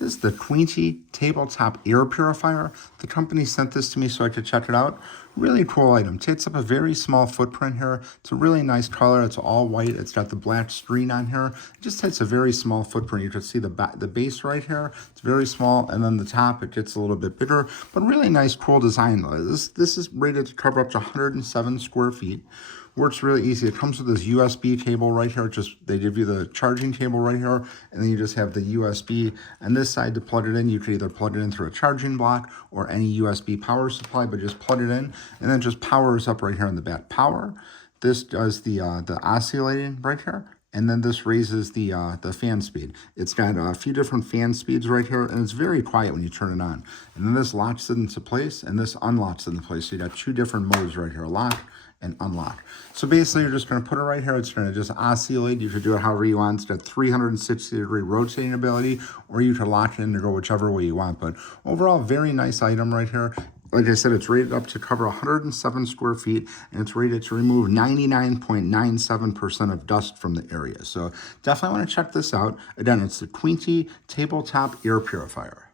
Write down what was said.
This is the QUEENTY Tabletop Air Purifier. The company sent this to me so I could check it out. Really cool item. Takes up a very small footprint here. It's a really nice color. It's all white. It's got the black screen on here. It just takes a very small footprint. You can see the base right here. It's very small, and then the top, it gets a little bit bigger, but really nice, cool design. This is rated to cover up to 107 square feet. Works really easy. It comes with this USB cable right here. They give you the charging cable right here, and then you just have the USB on this side to plug it in. You could either plug it in through a charging block or any USB power supply, but just plug it in, and then just powers up right here in the back. Power. This does the oscillating right here. And then this raises the fan speed. It's got a few different fan speeds right here, and it's very quiet when you turn it on. And then this locks it into place, and this unlocks it into place. So you got two different modes right here, lock and unlock. So basically, you're just going to put it right here. It's going to just oscillate. You could do it however you want. It's got 360-degree rotating ability, or you could lock it in to go whichever way you want. But overall, very nice item right here. Like I said, it's rated up to cover 107 square feet, and it's rated to remove 99.97% of dust from the area. So definitely want to check this out. Again, it's the QUEENTY Tabletop Air Purifier.